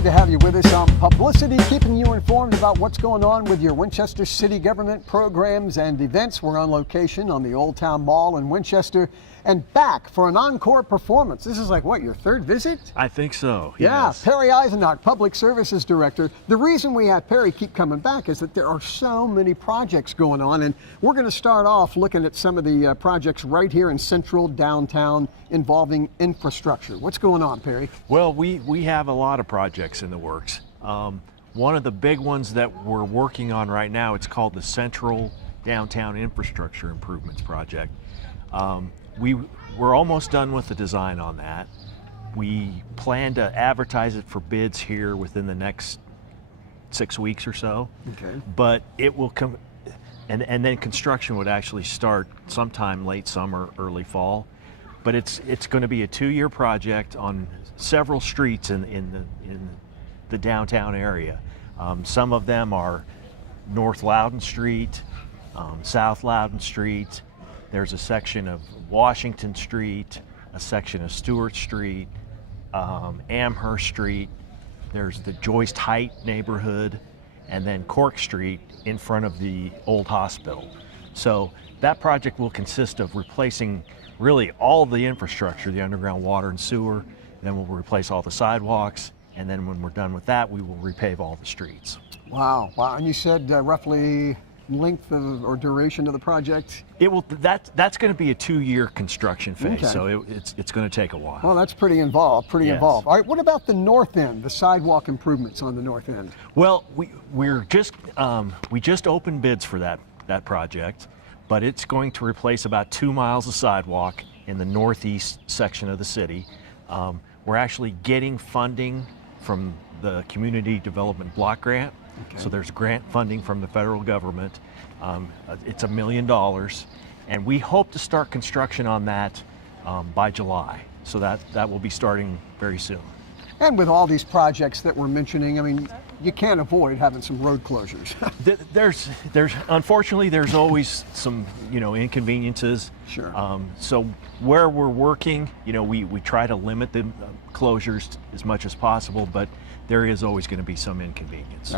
Good to have you with us on publiCITY, keeping you informed about what's going on with your Winchester city government programs and events. We're on location on the Old Town Mall in Winchester and back for an encore performance. This is like, what, your third visit? I think so, Yeah, yes. Perry Eisenach, Public Services Director. The reason we have Perry keep coming back is that there are so many projects going on, and we're going to start off looking at some of the projects right here in central downtown involving infrastructure. What's going on, Perry? Well, we have a lot of projects in the works. One of the big ones that we're working on right now, it's called the Central Downtown Infrastructure Improvements Project. We're almost done with the design on that. We plan to advertise it for bids here within the next 6 weeks or so. Okay. But it will come, and then construction would actually start sometime late summer, early fall. But it's going to be a 2-year project on several streets in the downtown area. Some of them are North Loudoun Street, South Loudoun Street. There's a section of Washington Street, a section of Stewart Street, Amherst Street. There's the Joyce Height neighborhood, and then Cork Street in front of the old hospital. So that project will consist of replacing really all of the infrastructure, the underground water and sewer. Then we'll replace all the sidewalks, and then when we're done with that, we will repave all the streets. Wow, wow. And you said roughly length of, or duration of the project? It will. That's going to be a 2-year construction phase, Okay. so it's going to take a while. Well, that's pretty involved, Yes. involved. All right, what about the north end, the sidewalk improvements on the north end? Well, we just opened bids for that project, but it's going to replace about 2 miles of sidewalk in the northeast section of the city. We're actually getting funding from the Community Development Block Grant. Okay. So there's grant funding from the federal government. It's $1 million, and we hope to start construction on that by July. So that will be starting very soon. And with all these projects that we're mentioning, I mean, you can't avoid having some road closures. There's unfortunately there's always some inconveniences. Sure. So where we're working, we try to limit the closures as much as possible, but there is always going to be some inconvenience.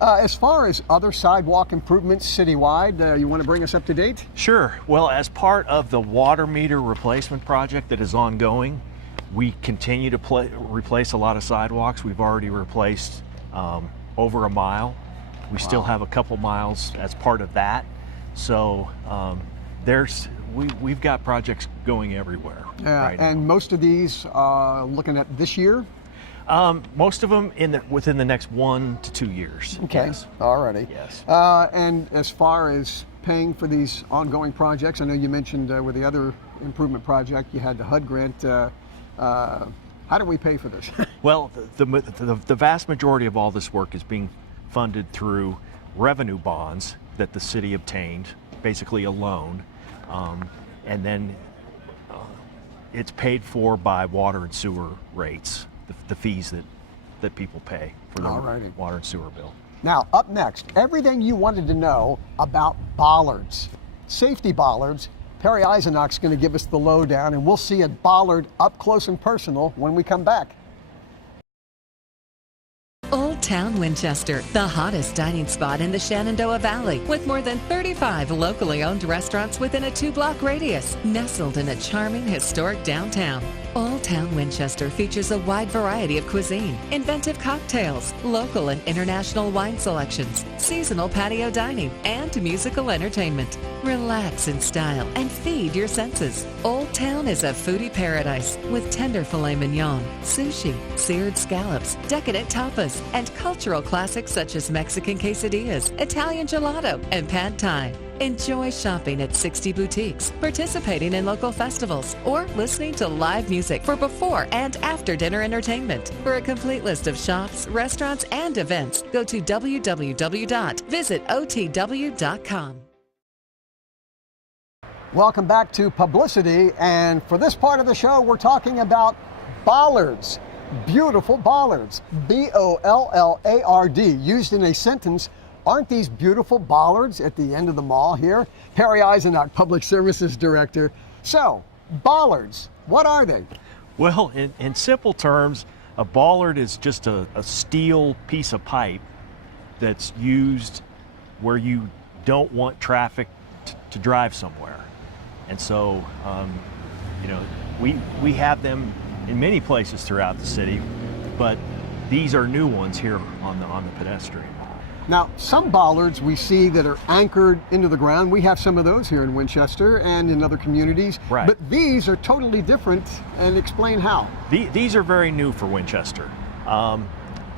As far as other sidewalk improvements citywide, you want to bring us up to date? Sure. Well, as part of the water meter replacement project that is ongoing, we continue to replace a lot of sidewalks. We've already replaced over a mile. We still have a couple miles as part of that. So we've got projects going everywhere. Yeah, right and now. most of these looking at this year? Most of them within the next 1 to 2 years. Okay, Yes. alrighty. Yes. And as far as paying for these ongoing projects, I know you mentioned with the other improvement project, you had the HUD grant. How do we pay for this? Well, the vast majority of all this work is being funded through revenue bonds that the city obtained, basically a loan, and then it's paid for by water and sewer rates, the fees that people pay for their Alrighty. water and sewer bill. Now, up next, everything you wanted to know about bollards. Safety bollards. Perry Eisenach's going to give us the lowdown, and we'll see a bollard up close and personal when we come back. Old Town Winchester, the hottest dining spot in the Shenandoah Valley, with more than 35 locally owned restaurants within a 2-block radius, nestled in a charming historic downtown. Old Town Winchester features a wide variety of cuisine, inventive cocktails, local and international wine selections, seasonal patio dining, and musical entertainment. Relax in style and feed your senses. Old Town is a foodie paradise with tender filet mignon, sushi, seared scallops, decadent tapas, and cultural classics such as Mexican quesadillas, Italian gelato, and pad thai. Enjoy shopping at 60 boutiques, participating in local festivals, or listening to live music for before and after dinner entertainment. For a complete list of shops, restaurants, and events, go to www.visitotw.com. Welcome back to publiCITY, and for this part of the show, we're talking about bollards. Beautiful bollards. B-O-L-L-A-R-D, used in a sentence. Aren't these beautiful bollards at the end of the mall here? Perry Eisenach, Public Services Director. So, bollards, what are they? Well, in simple terms, A bollard is just a steel piece of pipe that's used where you don't want traffic to drive somewhere. And so, you know, we have them in many places throughout the city, but these are new ones here on the pedestrian. Now, some bollards we see that are anchored into the ground. We have some of those here in Winchester and in other communities. Right. But these are totally different, and explain how. These are very new for Winchester.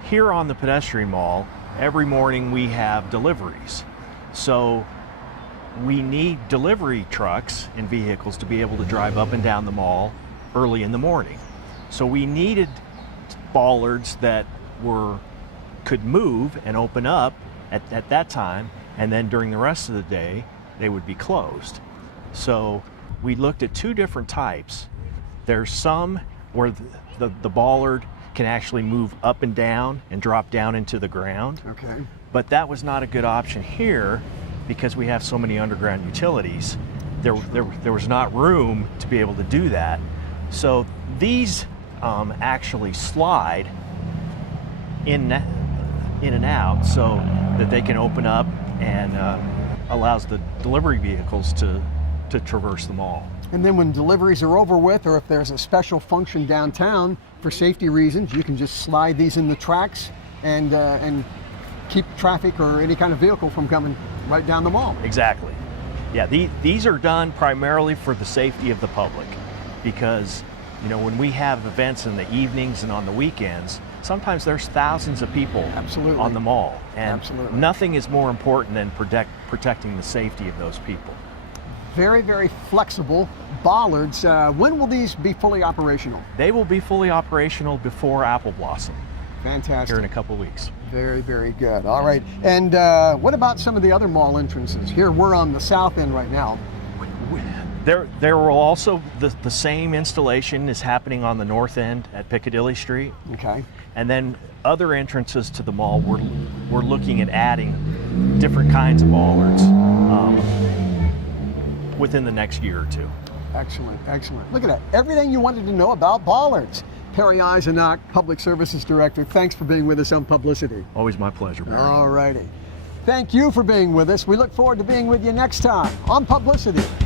Here on the pedestrian mall, every morning we have deliveries. So we need delivery trucks and vehicles to be able to drive up and down the mall early in the morning. So we needed bollards that could move and open up at that time, and then during the rest of the day they would be closed. So we looked at two different types. There's some where the bollard can actually move up and down and drop down into the ground. Okay. But that was not a good option here because we have so many underground utilities. There was not room to be able to do that. So these actually slide in and out so that they can open up and allows the delivery vehicles to traverse the mall. And then when deliveries are over with, or if there's a special function downtown for safety reasons, you can just slide these in the tracks and keep traffic or any kind of vehicle from coming right down the mall. Exactly. Yeah, these are done primarily for the safety of the public, because you know, when we have events in the evenings and on the weekends, sometimes there's thousands of people Absolutely. on the mall, and Absolutely. nothing is more important than protecting the safety of those people. Very, very flexible bollards. When will these be fully operational? They will be fully operational before Apple Blossom Fantastic. here in a couple of weeks. Very, very good. All right. And what about some of the other mall entrances? Here we're on the south end right now. There will also, the same installation is happening on the north end at Piccadilly Street. Okay. And then other entrances to the mall, we're looking at adding different kinds of bollards within the next year or two. Excellent, excellent. Look at that. Everything you wanted to know about bollards. Perry Eisenach, Public Services Director, thanks for being with us on publiCITY. Always my pleasure, Barry. All righty. Thank you for being with us. We look forward to being with you next time on publiCITY.